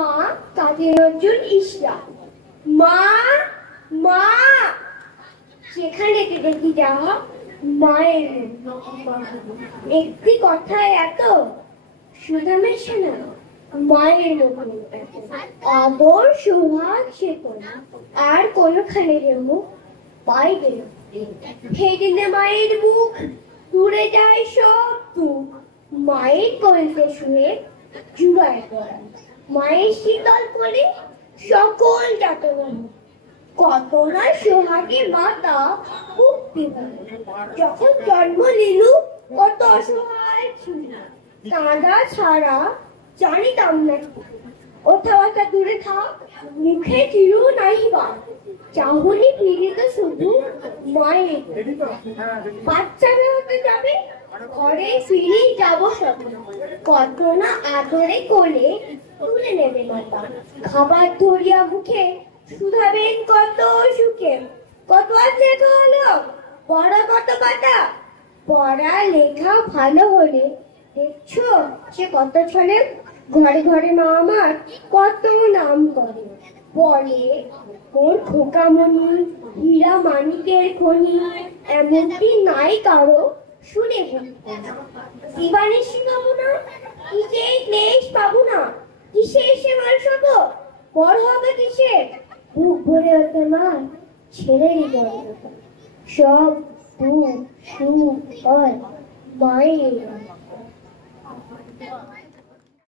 মা কাজী নজরুল ইসলাম। মা মা সেখানে দেখি যাওয়া মায়ের একটি কথায় এত সুধা মেশে না মায়ের আদর সোহাগ সে আর কোনখানে যেন বাইরে সেদিনে মায়ের মুখ ঘুরে যায় সব দুঃখ। মায়ের কোলে শুয়ে জুড়ায় পড়া মায়ের শীতল করে সকল যাতনা কত না সোহাগে মাতা মুক্তি যখন জন্ম নিল কত অসহায় ছিল কাঁদা ছাড়া জানিতাম না ওঠা দূরে থাক মুখে চির নাইবা চাহনি ফিরিত শুধু মায়ের বাচ্চা হতে যাবে ঘরে ফিরে যাব সব কত না আদরে কোলে তুলে নেবে মাতা খাবার ধরিয়া মুখে শুধাবেন কত সুখে কত আর লেখা হলো পড়া কত পাতা পড়া লেখা ভালো হলে দেখছো সে কত ছলে ঘরে ঘরে মা আমার কত নাম করে বলে ওর খোকামণি হীরা মানিকের খনি এমনটি নাই কারো শুনে জীবনে শিখাবো না কিসে ক্লেশ পাবো না কিসে এসে মানুষ হবো বড় হবে কিসে বুক ভরে ওঠে মা ছেড়েই বড় সব দুঃখ সুখ হয় মায়ের